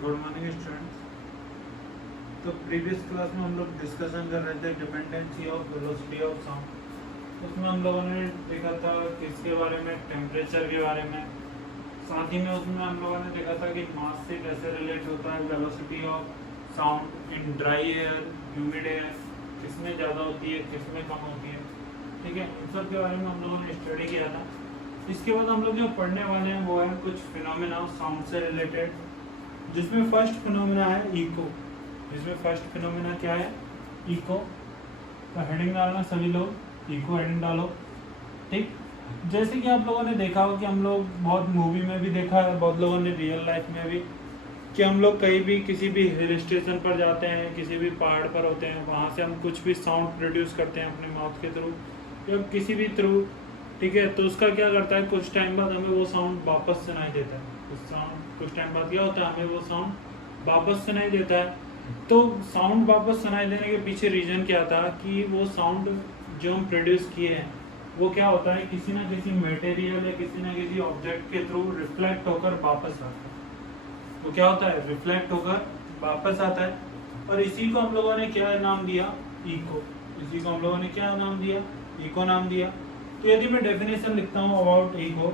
Good morning students. तो previous class में हम लोग डिस्कशन कर रहे थे dependency of velocity of sound. उसमें हम लोगों ने देखा था किसके बारे में, टेम्परेचर के बारे में। साथ ही में उसमें हम लोगों ने देखा था कि मास से कैसे रिलेट होता है velocity of sound in dry air, humid air, किसमें ज़्यादा होती है किसमें कम होती है। ठीक है, इन सब के बारे में हम लोगों ने स्टडी किया था। इसके बाद हम लोग जो पढ़ने वाले हैं वो है कुछ फिनोमेना साउंड से रिलेटेड, जिसमें फर्स्ट फिनोमेना है इको। जिसमें फर्स्ट फिनोमेना क्या है? इको। तो हेडिंग डालना सभी लोग, इको हेडिंग डालो। ठीक, जैसे कि आप लोगों ने देखा हो कि हम लोग बहुत मूवी में भी देखा है, बहुत लोगों ने रियल लाइफ में भी, कि हम लोग कहीं भी किसी भी हिल स्टेशन पर जाते हैं, किसी भी पहाड़ पर होते हैं, वहाँ से हम कुछ भी साउंड प्रोड्यूस करते हैं अपने माउथ के थ्रू या किसी भी थ्रू। ठीक है, तो उसका क्या करता है, कुछ टाइम बाद हमें वो साउंड वापस सुनाई देता है। कुछ टाइम बाद क्या होता है, हमें वो साउंड वापस सुनाई देता है। तो साउंड वापस सुनाई देने के पीछे रीजन क्या था कि वो साउंड जो हम प्रोड्यूस किए हैं वो क्या होता है, किसी ना किसी मटेरियल या किसी ना किसी ऑब्जेक्ट के थ्रू रिफ्लेक्ट होकर वापस आता है। वो क्या होता है, रिफ्लेक्ट होकर वापस आता है। और इसी को हम लोगों ने क्या नाम दिया, इको। इसी को हम लोगों ने क्या नाम दिया, इको नाम दिया। तो यदि मैं डेफिनेशन लिखता हूँ अबाउट इको,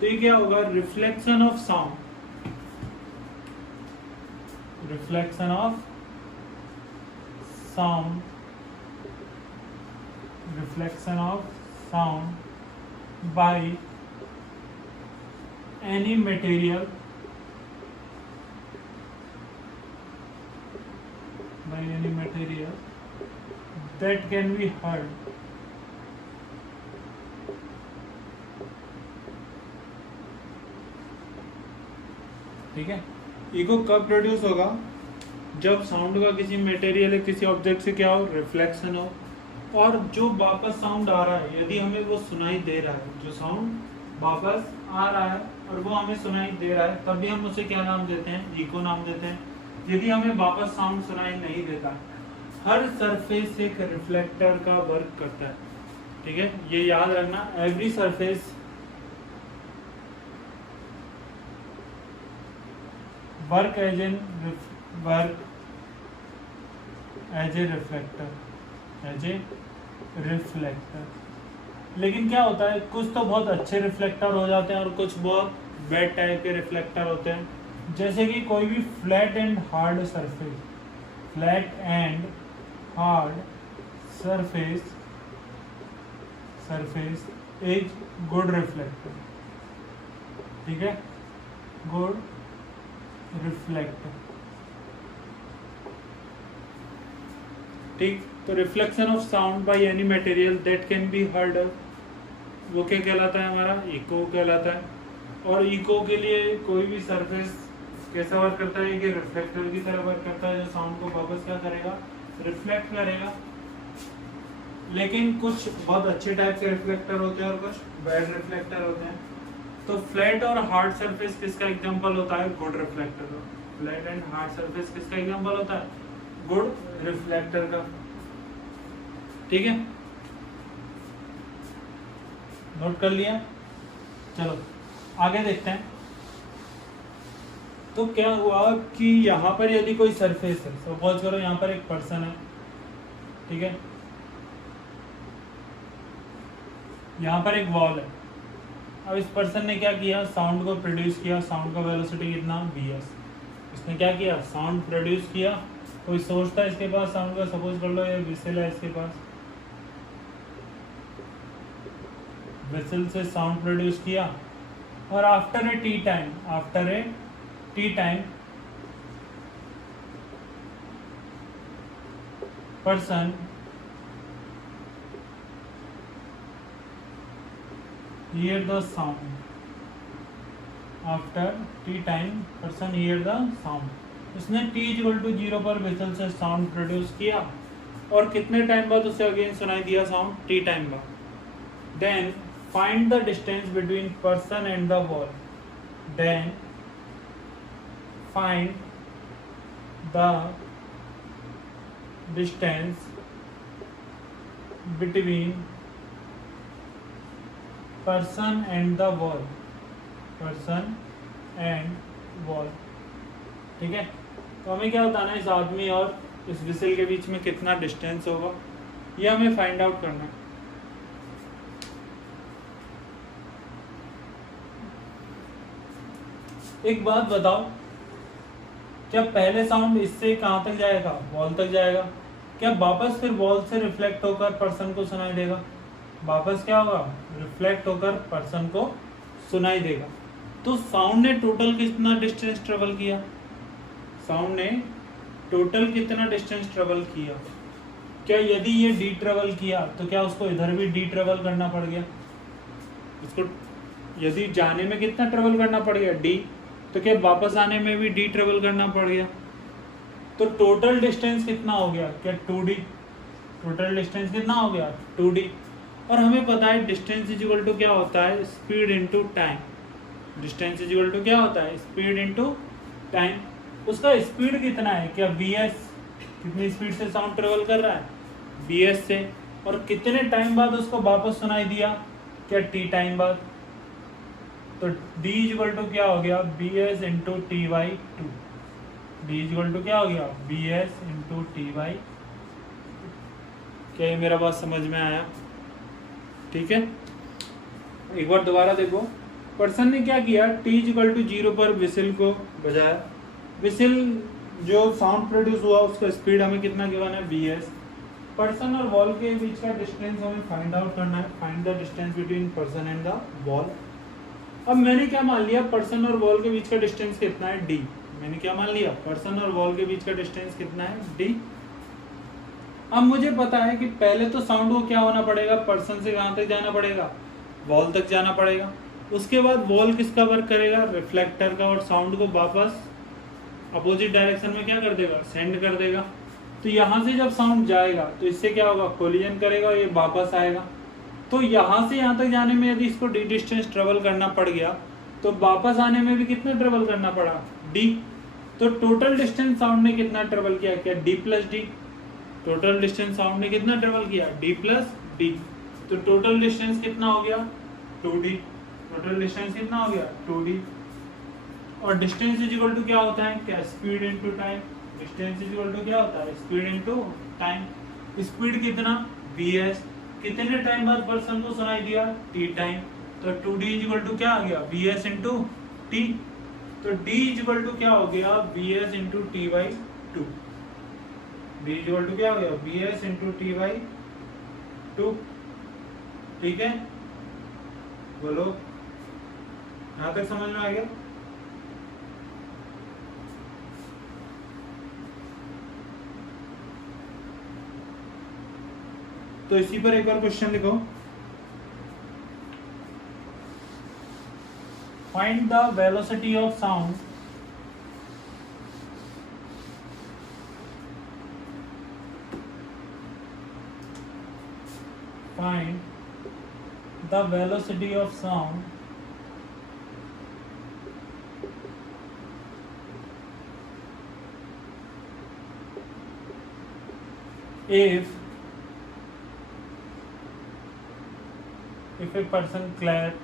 तो ये क्या होगा, reflection of sound, reflection of sound, reflection of sound by any material, by any material that can be heard ठीक है। इको कब प्रोड्यूस होगा, जब साउंड का किसी मटेरियल या किसी ऑब्जेक्ट से क्या हो, रिफ्लेक्शन हो, और जो वापस साउंड आ रहा है यदि हमें वो सुनाई दे रहा है, जो साउंड वापस आ रहा है और वो हमें सुनाई दे रहा है, तभी हम उसे क्या नाम देते हैं, इको नाम देते हैं। यदि हमें वापस साउंड सुनाई नहीं देता, हर सरफेस एक रिफ्लेक्टर का वर्क करता है। ठीक है, ये याद रखना, every surface work as a reflector, as a reflector. लेकिन क्या होता है, कुछ तो बहुत अच्छे रिफ्लेक्टर हो जाते हैं और कुछ बहुत बैड टाइप के रिफ्लेक्टर होते हैं। जैसे कि कोई भी flat and hard surface, flat and hard surface is good reflector. ठीक है, गुड रिफ्लेक्टर। ठीक, तो reflection of sound by any material that can be heard, वो क्या कहलाता है, हमारा इको कहलाता है। और इको के लिए कोई भी सरफेस कैसा वर्क करता है कि रिफ्लेक्टर की तरह वर्क करता है, जो साउंड को वापस क्या करेगा, रिफ्लेक्ट करेगा। लेकिन कुछ बहुत अच्छे टाइप के रिफ्लेक्टर होते हैं और कुछ बैड रिफ्लेक्टर होते हैं। तो फ्लैट और हार्ड सरफेस किसका एग्जांपल होता है, गुड रिफ्लेक्टर का। फ्लैट एंड हार्ड सरफेस किसका एग्जांपल होता है, गुड रिफ्लेक्टर का। ठीक है, नोट कर लिया। चलो आगे देखते हैं। तो क्या हुआ कि यहाँ पर यदि कोई सरफेस है, सपोज करो यहाँ पर एक पर्सन है, ठीक है, यहाँ पर एक वॉल है। अब इस पर्सन ने क्या किया, साउंड को प्रोड्यूस किया। साउंड का वेलोसिटी कितना, vs। इसने क्या किया, साउंड प्रोड्यूस किया। कोई सोर्स था इसके पास साउंड का, सपोज कर लो ये विसल है इसके पास, विसल से साउंड प्रोड्यूस किया। और after A T time person hear the sound, after t time person hear the sound। उसने t = 0 पर विसल से साउंड प्रोड्यूस किया और कितने टाइम बाद उसे अगेन सुनाई दिया साउंड, t टाइम बाद। Then find the distance between person and the wall, then find the distance between person and the wall, person and wall। ठीक है। तो हमें क्या बताना है, इस आदमी और इस विसल के बीच में कितना डिस्टेंस होगा, ये हमें फाइंड आउट करना है। एक बात बताओ, क्या पहले साउंड इससे कहाँ तक जाएगा, वॉल तक जाएगा, क्या वापस फिर वॉल से रिफ्लेक्ट होकर पर्सन को सुनाई देगा? वापस क्या होगा, रिफ्लेक्ट होकर पर्सन को सुनाई देगा। तो साउंड ने टोटल कितना डिस्टेंस ट्रेवल किया, साउंड ने टोटल कितना डिस्टेंस ट्रेवल किया? क्या यदि ये डी ट्रेवल किया तो क्या उसको इधर भी डी ट्रेवल करना पड़ गया? इसको यदि जाने में कितना ट्रेवल करना पड़ गया, डी, तो क्या वापस आने में भी डी ट्रेवल करना पड़ गया? तो टोटल डिस्टेंस कितना हो गया, क्या 2d? टोटल डिस्टेंस कितना हो गया, 2d। और हमें पता है डिस्टेंस इज इक्वल टू क्या होता है, speed into time. Distance is equal to क्या होता है, स्पीड इनटू टाइम। उसका स्पीड कितना है, क्या vs, कितनी स्पीड से साउंड ट्रेवल कर रहा है, vs से, और कितने टाइम बाद उसको वापस सुनाई दिया, क्या t टाइम बाद। तो d इज इक्वल टू क्या हो गया, bs into T by two. D is equal to क्या हो गया, bs इंटू टी बाई। क्या ये मेरा बात समझ में आया? ठीक है, एक बार दोबारा देखो। पर्सन ने क्या किया, t इज इक्वल टू 0 पर विसिल को बजाया। विसिल जो साउंड प्रोड्यूस हुआ उसका स्पीड हमें कितना गिवन है, bs। पर्सन और वॉल के बीच का डिस्टेंस हमें फाइंड आउट करना है, find the distance between person and the wall. अब मैंने क्या मान लिया, पर्सन और वॉल के बीच का डिस्टेंस कितना है, d। मैंने क्या मान लिया, पर्सन और वॉल के बीच का डिस्टेंस कितना है, d। अब मुझे पता है कि पहले तो साउंड को क्या होना पड़ेगा, पर्सन से कहाँ तक जाना पड़ेगा, वॉल तक जाना पड़ेगा। उसके बाद वॉल किसका वर्क करेगा, रिफ्लेक्टर का, और साउंड को वापस अपोजिट डायरेक्शन में क्या कर देगा, सेंड कर देगा। तो यहाँ से जब साउंड जाएगा तो इससे क्या होगा, कोलिजन करेगा, ये वापस आएगा। तो यहाँ से यहाँ तक जाने में यदि इसको डी डिस्टेंस ट्रेवल करना पड़ गया तो वापस आने में भी कितना ट्रेवल करना पड़ा, डी। तो टोटल डिस्टेंस साउंड ने कितना ट्रेवल किया, क्या D plus D. Total distance sound ने कितना ट्रेवल किया, डी प्लस डी। तो टोटल डिस्टेंस कितना हो गया, 2d। टोटल डिस्टेंस कितना हो गया, 2d। और डिस्टेंस इज इक्वल टू क्या होता है, क्या speed into time. Distance is equal to क्या होता है, स्पीड इनटू टाइम। स्पीड कितना, vs। कितने टाइम बाद पर्सन को सुनाई दिया, t टाइम। तो 2d इज इक्वल टू क्या आ गया, vs इंटू t। तो d इज इक्वल टू क्या हो गया, vs into T by two. d is equal to क्या हो गया, vs into T by two. ठीक है, बोलो यहाँ तक समझ में आ गया? तो इसी पर एक और क्वेश्चन लिखो, find the velocity of sound find the velocity of sound if a person clap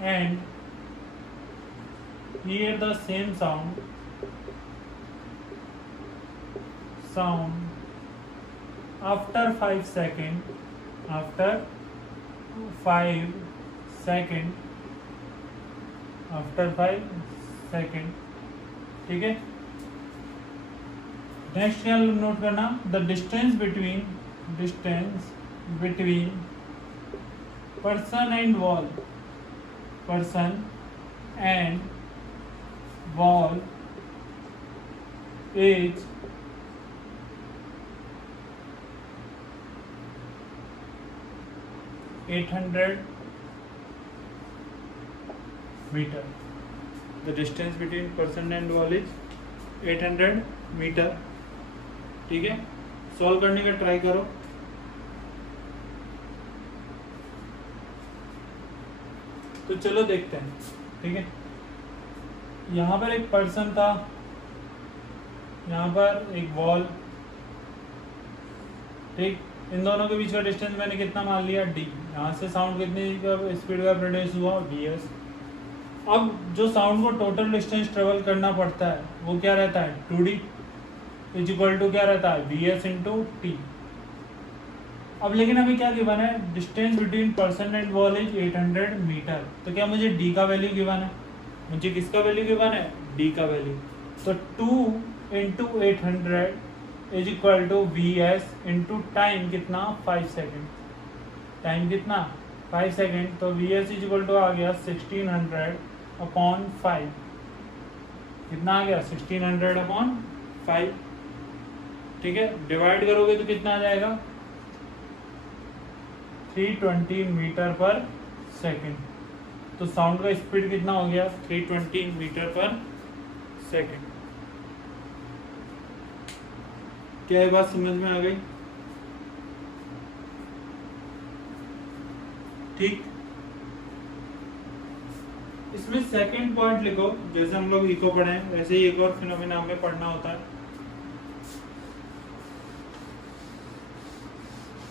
and hear the same sound after 5 seconds, after 5 seconds, ठीक है। नेक्स्ट क्या नोट करना, the distance between person and wall is 800 meter. The distance between person and wall is 800 meter. ठीक है, solve करने का try करो। तो चलो देखते हैं, ठीक है। यहाँ पर एक पर्सन था, यहाँ पर एक वॉल, ठीक। इन दोनों के बीच का डिस्टेंस मैंने कितना मान लिया, d। यहाँ से साउंड कितनी स्पीड का प्रोड्यूस हुआ, वीएस। अब जो साउंड को टोटल डिस्टेंस ट्रेवल करना पड़ता है वो क्या रहता है, 2d इज इक्वल टू क्या रहता है, वीएस इंटू टी। अब लेकिन अभी क्या गिवन है, distance between person and wall is 800 metre. तो क्या मुझे डी का वैल्यू गिवन है, मुझे किसका वैल्यू गिवन है, डी का वैल्यू। तो 2 into 800 is equal to V S into time कितना, 5 सेकेंड। टाइम कितना, 5 सेकेंड। तो V S is equal to आ गया 1600 अपॉन 5। कितना आ गया, 1600 अपॉन 5। ठीक है, डिवाइड करोगे तो कितना आ जाएगा, 320 मीटर पर सेकेंड। तो साउंड का स्पीड कितना हो गया, 320 मीटर पर सेकेंड। क्या ये बात समझ में आ गई? ठीक। इसमें सेकंड पॉइंट लिखो, जैसे हम लोग इको पढ़े हैं वैसे ही एक और फिनोमेना हमें पढ़ना होता है।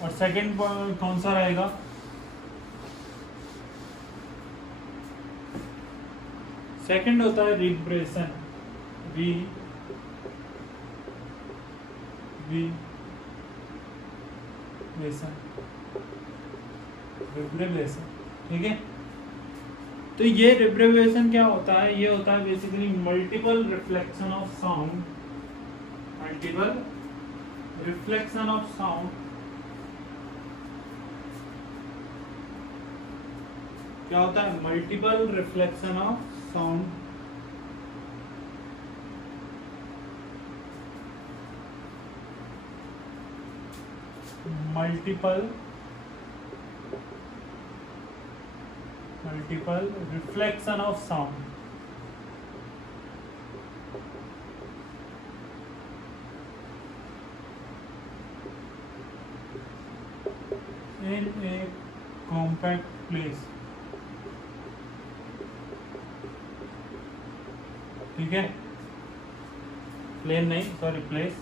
और सेकंड पॉइंट कौन सा रहेगा, सेकंड होता है रिब्रेशन। रिब्रेशन, ठीक है। तो ये रिब्रेशन क्या होता है, ये होता है basically multiple reflection of sound, multiple reflection of sound. क्या होता है, multiple reflection of sound multiple reflection of sound. In A compact place, ठीक है, प्लेन नहीं sorry place,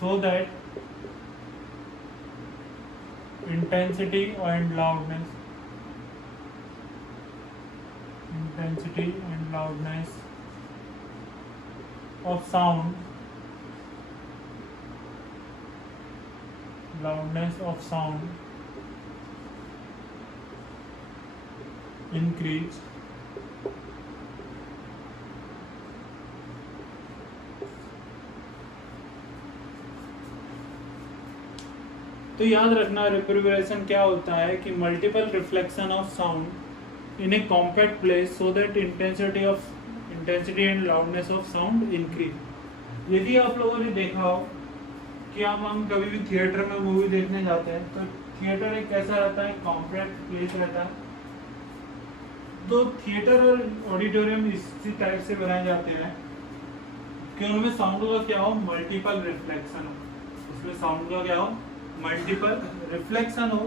so that intensity and loudness of sound increase तो याद रखना reverberation क्या होता है कि multiple reflection of sound in A compact place so that intensity and loudness of sound increase. यदि आप लोगों ने देखा हो कि हम कभी भी थिएटर में मूवी देखने जाते हैं तो थिएटर एक कैसा रहता है, कॉम्पैक्ट प्लेस रहता है। तो थिएटर और ऑडिटोरियम इसी टाइप से बनाए जाते हैं कि उनमें साउंड का क्या हो, मल्टीपल रिफ्लेक्शन हो। उसमें साउंड का क्या हो, मल्टीपल रिफ्लेक्शन हो।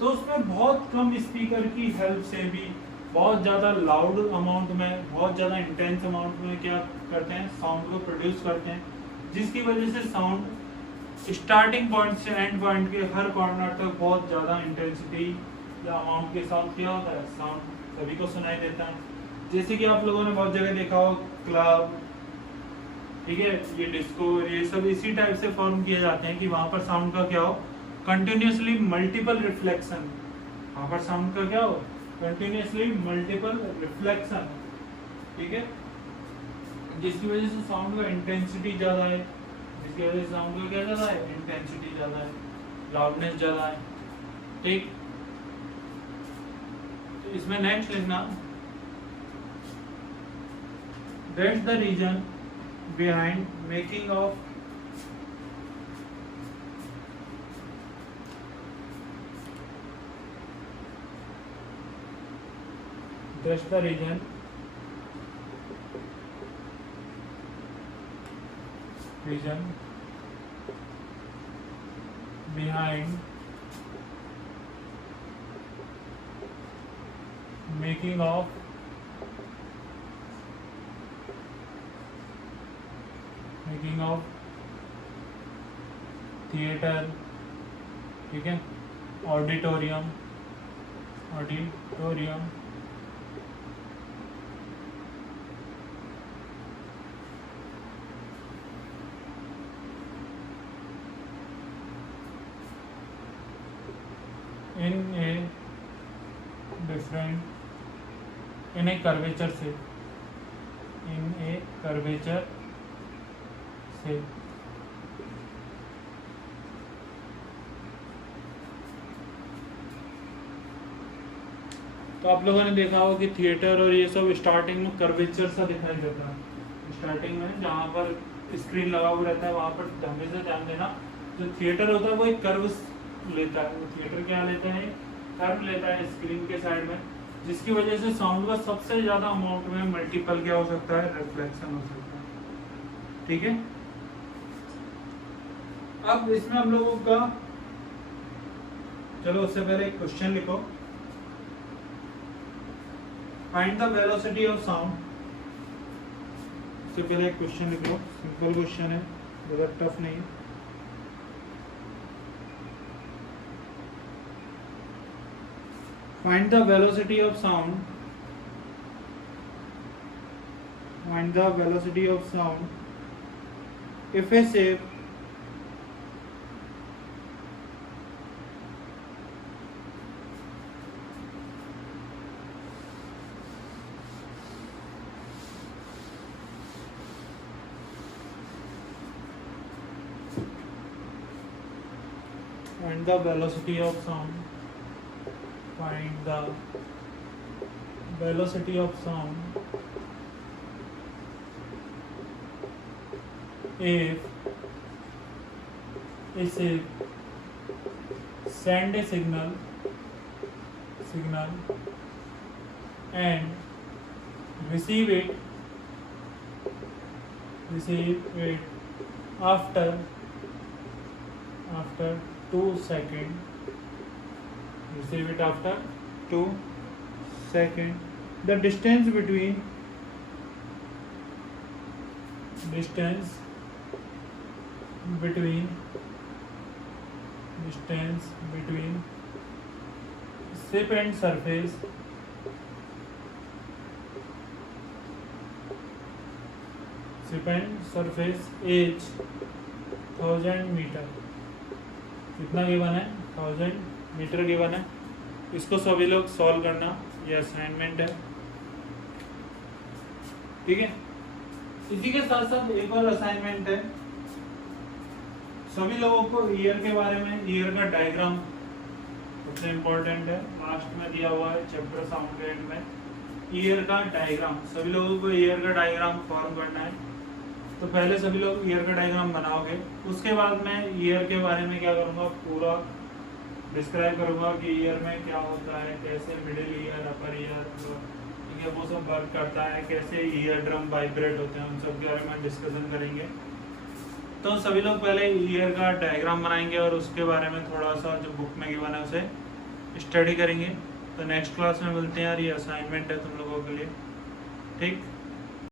तो उसमें बहुत कम स्पीकर की हेल्प से भी बहुत ज़्यादा लाउड अमाउंट में, बहुत ज़्यादा इंटेंस अमाउंट में क्या करते हैं, साउंड को प्रोड्यूस करते हैं, जिसकी वजह से साउंड स्टार्टिंग पॉइंट से एंड पॉइंट के हर कॉर्नर तक बहुत ज़्यादा इंटेंसिटी या अमाउंट के साथ क्या होता है, साउंड सभी को सुनाई देता है। जैसे कि आप लोगों ने बहुत जगह देखा हो क्लब, ठीक है, ये डिस्को, ये सब इसी टाइप से फॉर्म किए जाते हैं कि वहां पर साउंड का क्या हो, कंटिन्यूसली मल्टीपल रिफ्लेक्शन। वहां पर साउंड का क्या हो, कंटिन्यूसली मल्टीपल रिफ्लेक्शन, ठीक है, जिसकी वजह से साउंड का इंटेंसिटी ज्यादा है, जिसकी वजह से साउंड का क्या ज्यादा है, इंटेंसिटी ज्यादा है, लाउडनेस ज्यादा है, ठीक। तो इसमें नेक्स्ट लिखना, that's the reason behind making of that's the reason behind making of theater ठीक है, ऑडिटोरियम, ऑडिटोरियम, इन ए कर्वेचर से, इन ए कर्वेचर से। तो आप लोगों ने देखा होगा कि थिएटर और ये सब स्टार्टिंग में कर्वेचर सा दिखाई देता है। स्टार्टिंग में जहाँ पर स्क्रीन लगा हुआ रहता है वहाँ पर हमेशा ध्यान देना, जो थिएटर होता है वो एक कर्व लेता है। वो थिएटर क्या लेता है, कर्व लेता है स्क्रीन के साइड में, जिसकी वजह से साउंड का सबसे ज्यादा अमाउंट में मल्टीपल क्या हो सकता है, रिफ्लेक्शन हो सकता है। ठीक है, अब इसमें हम लोगों का, चलो उससे पहले एक क्वेश्चन लिखो, find the velocity of sound. इससे पहले एक क्वेश्चन लिख लो, सिंपल क्वेश्चन है, ज्यादा टफ नहीं है। Find the velocity of sound. Find the velocity of sound if a shape find the velocity of sound. Find the velocity of sound if send a signal and receive it after 2 seconds. Receive it after 2 seconds. The distance between ship and surface is 1000 metre. कितना given है, 1000 metre given है। इसको सभी लोग solve करना, ये assignment है। ठीक है, इसी के साथ साथ एक और असाइनमेंट है, सभी लोगों को ईयर के बारे में, ईयर का डायग्राम सबसे इम्पोर्टेंट है, लास्ट में दिया हुआ है चैप्टर साउंड के एंड में। ईयर का डायग्राम, सभी लोगों को ईयर का डायग्राम फॉर्म करना है। तो पहले सभी लोग ईयर का डायग्राम बनाओगे, उसके बाद मैं ईयर के बारे में क्या करूँगा, पूरा डिस्क्राइब करूँगा कि ईयर में क्या होता है, कैसे मिडिल ईयर, अपर ईयर, ठीक है, वो सब वर्क करता है, कैसे ईयर ड्रम वाइब्रेट होते हैं, उन सब के बारे में डिस्कशन करेंगे। तो सभी लोग पहले ईयर का डायग्राम बनाएंगे और उसके बारे में थोड़ा सा जो बुक में गिवन है उसे स्टडी करेंगे। तो नेक्स्ट क्लास में मिलते हैं यार, ये असाइनमेंट है तुम लोगों के लिए। ठीक।